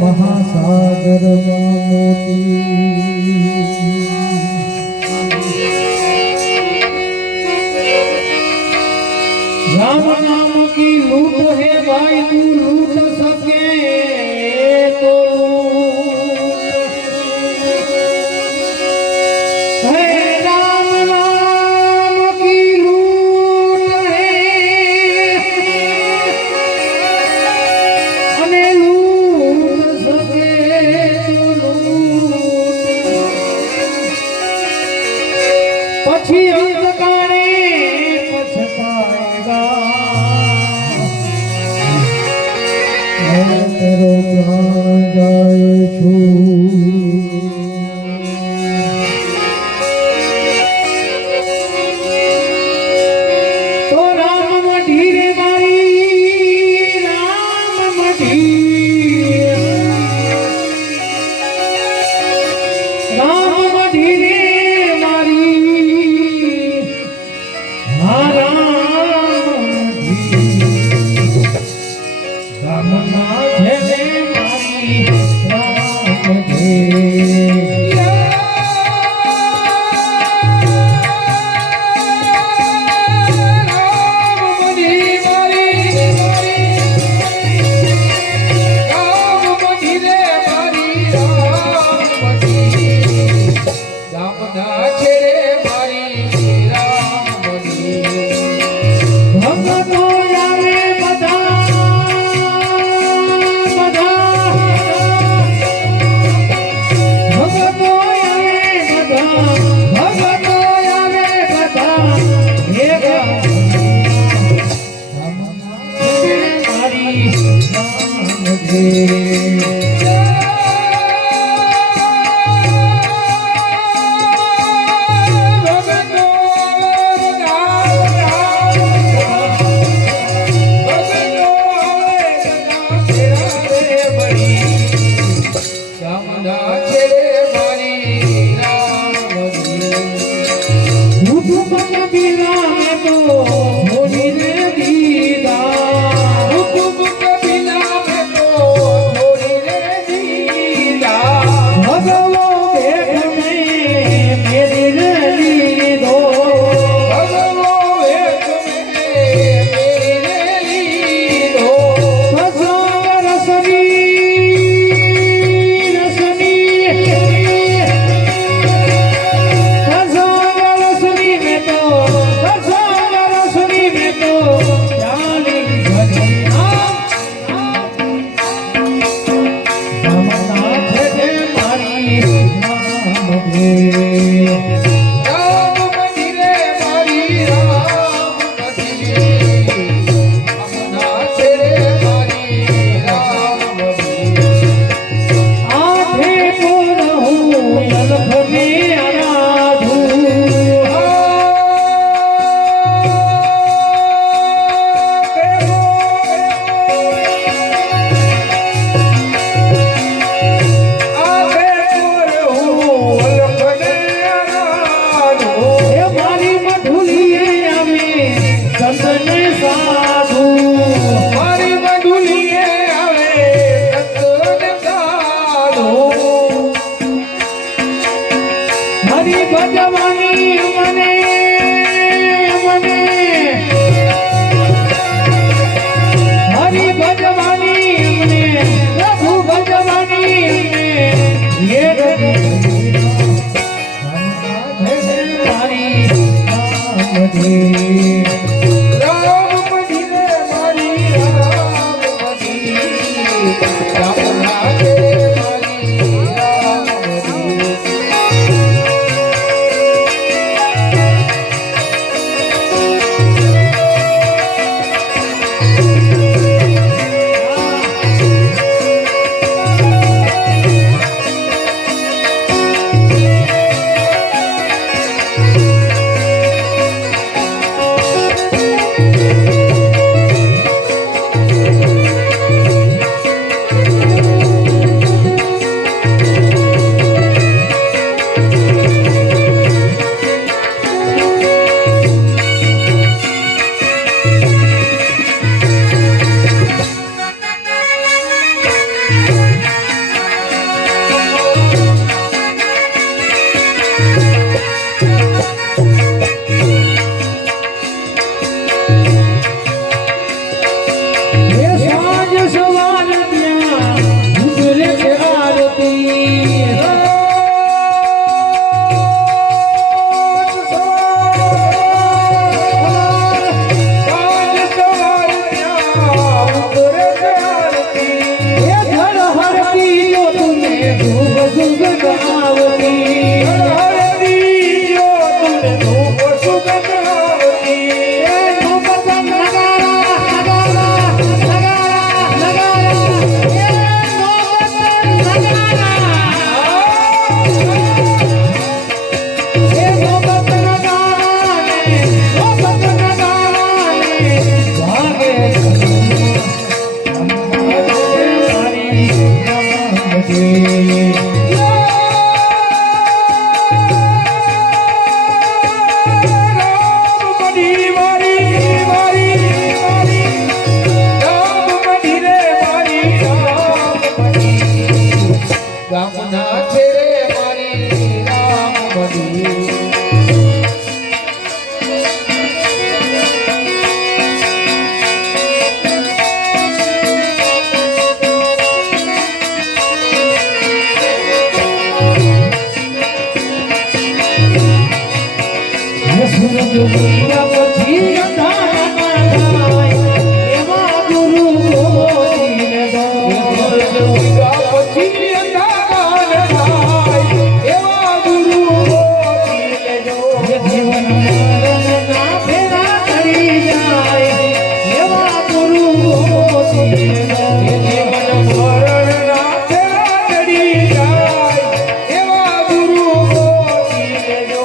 महासागर मोती राम नाम की लूट है भाई तू लूट सके तो राम नाम की लूट है अने लूट सके तो लूट पछी अंधकारे पछताएगा तेरो प्राण जाए छू तो राम मढ़ी मारी राम मढ़ी राम मढ़ी मारी हाँ राम સૂરજ ઉગ્યા પછી અંધારા થાય એવા ગુરુ ગોતીને દો. સૂરજ ઉગ્યા પછી અંધારા થાય એવા ગુરુ ગોતીને દો. જીવન મરણના ફેરા ચડી જાય એવા ગુરુ ગોતીને દો. જીવન મરણના ફેરા ચડી જાય એવા ગુરુ ગોતીને દો.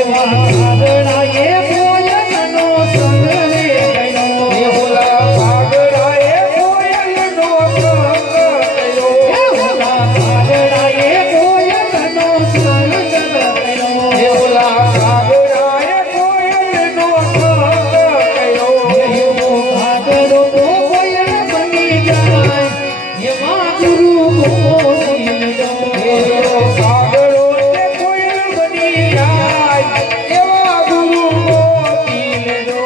એવા કાગડાએ કોયલનો સંગ રે કર્યો. એવલા કાગડાએ કોયલનો સંગ કર્યો. એવા કાગડાએ કોયલનો સંગ કર્યો. એવલા કાગડાએ કોયલનો સંગ કર્યો. એવો કાગડો કોયલ બની જાય એવા ગુરુ ગોતીને દો. એવો કાગડો તે કોયલ બની જાય એવા ગુરુ ગોતીને દો.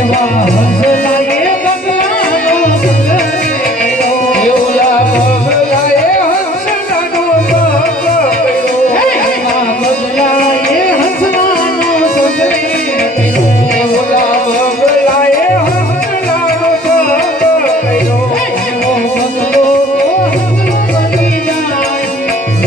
એવા હંસલાએ બગલાનો સંગ કર્યો. એવલા બગલાએ હંસલાનો સંગ કર્યો. એવા બગલાએ હંસવાનો સંગ કર્યો. એવલા બગલાએ હંસલાનો સંગ કર્યો. એવો બગલો હંસલો બની જાય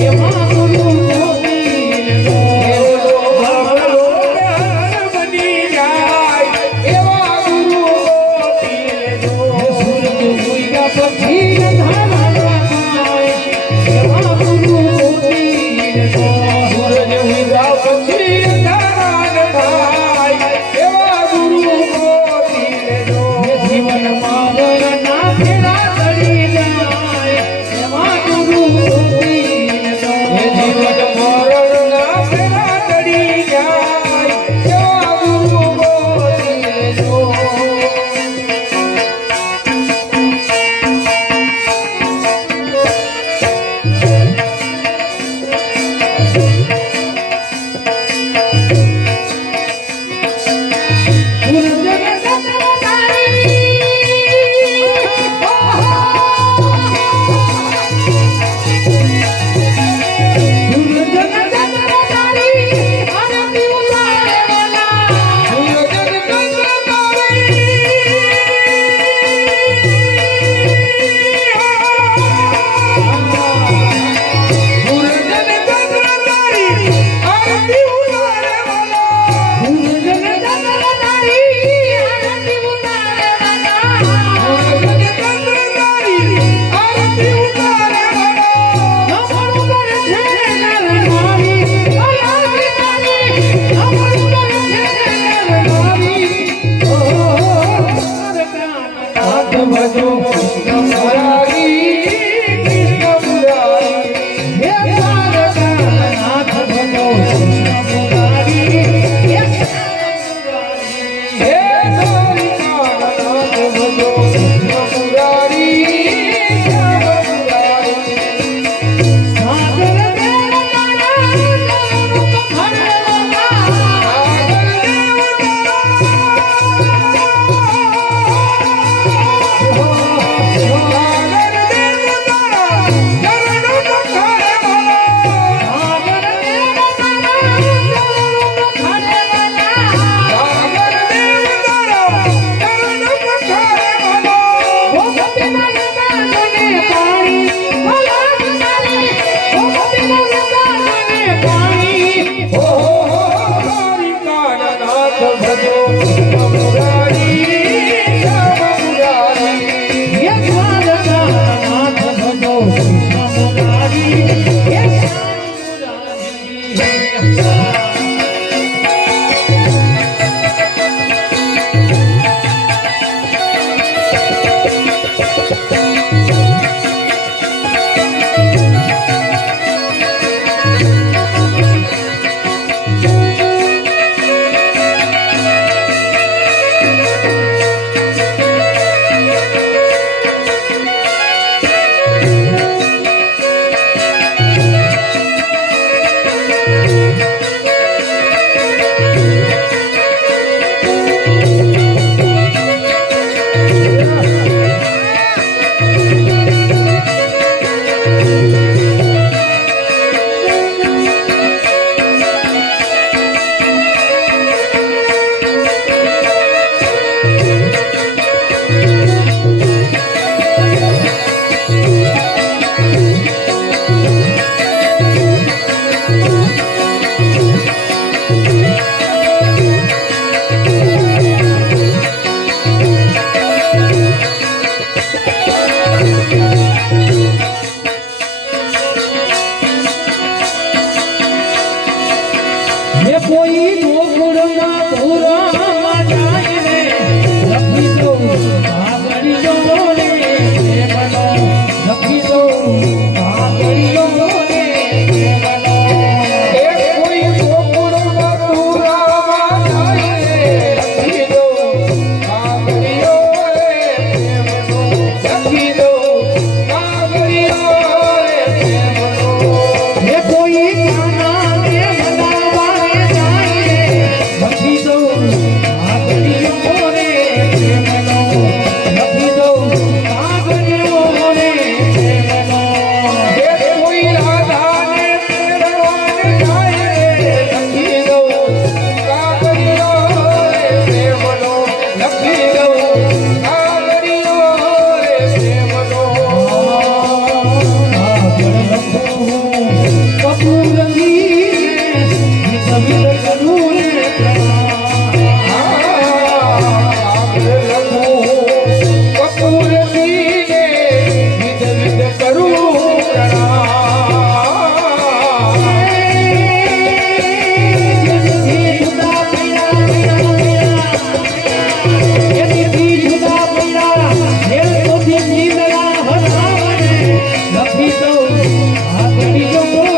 એવા ગુરુ ગોતીને દો. એવલો બગલો હંસ બની જાય એવા ગુરુ ગોતીને દો. સૂરજ ઉગ્યા પછી અંધારા થાય એવા ગુરુ ગોતીને દો. સૂરજ ઉગ્યા પછી અંધારા થાય એવા ગુરુ ગોતીને દો. જીવન માવરના ફેરા ચડી જાય એવા ગુરુ ગોતીને દો. જીવન મરણના ફેરા ચડી જાય એવા ગુરુ ગોતીને દો. એ કોઈ ગોકુળમાં પુરામાં જાય રે લખી દઉં આગળીઓ રે પ્રેમનો લખી દઉં આગળીઓ રે પ્રેમનો એ કોઈ ગોકુળમાં પુરામાં જાય લખી દો કાગળિયો રે પ્રેમનો લખી દો કાગળિયો રે પ્રેમનો એ કોઈ કાનાને મનાવાને જાય રે લખી દઉં આગળીઓ રે પ્રેમનો લખી દઉં આગળીઓ રે પ્રેમનો એ કોઈ રાધાને તેડવાને જાય લખી દો કાગળિયો રે પ્રેમનો લખી દો કાગળિયો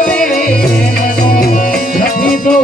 રે પ્રેમનો લખી દો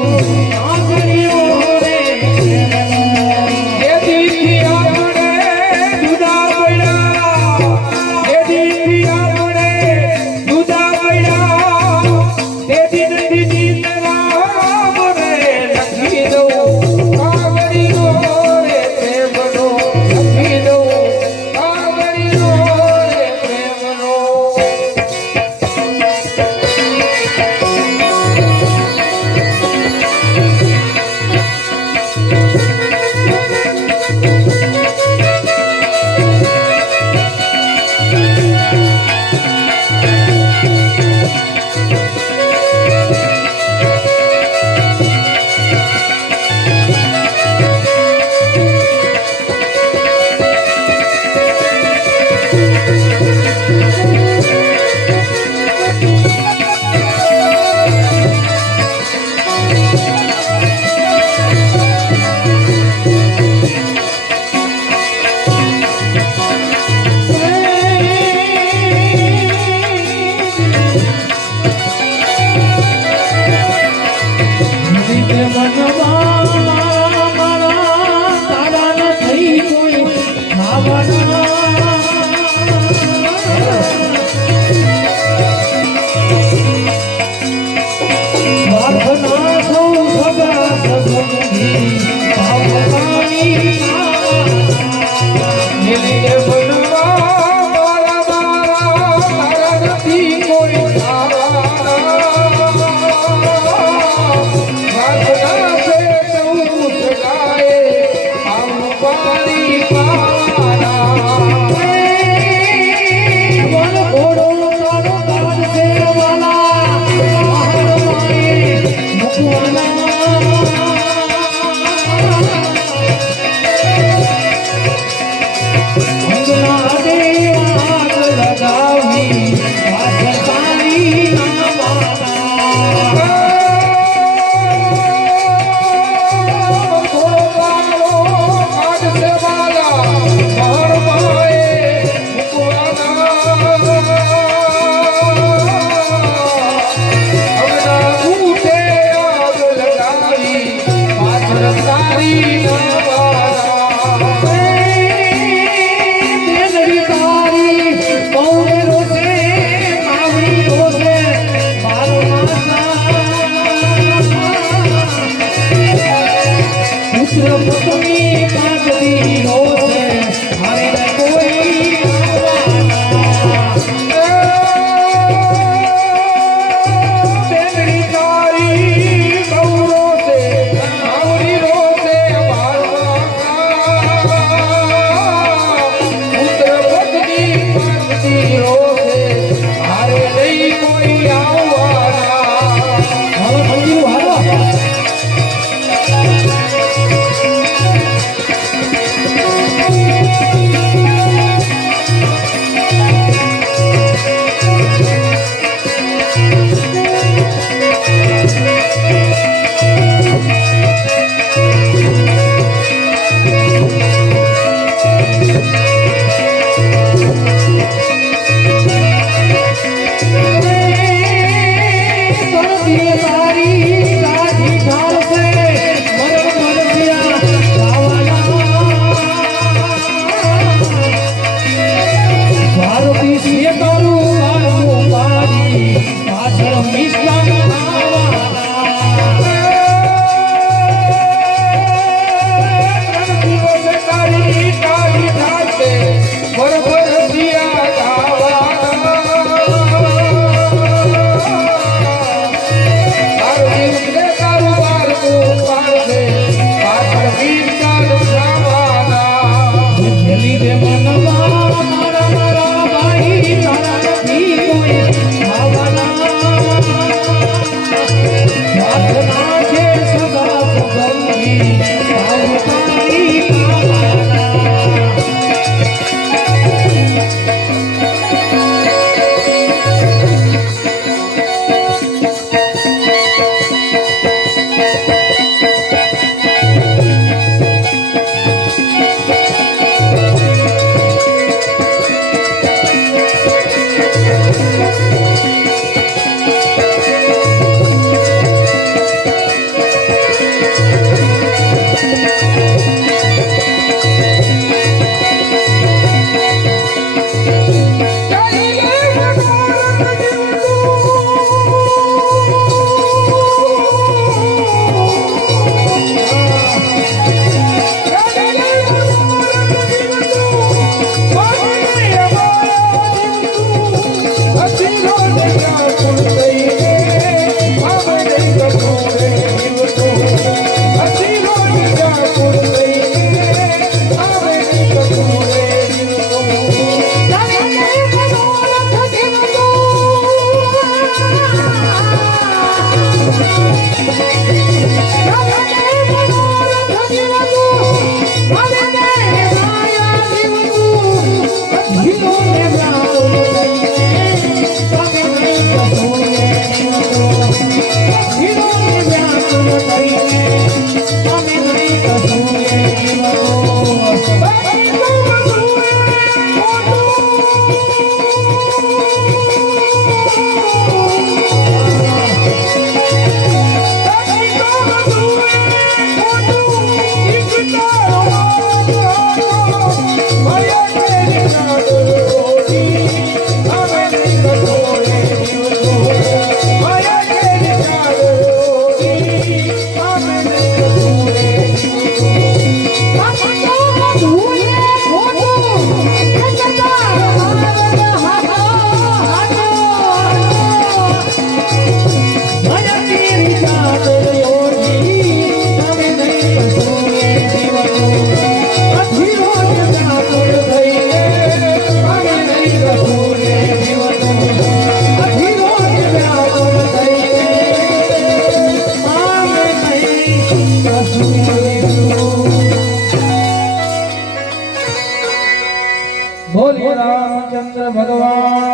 બોલીએ રામચંદ્ર ભગવાન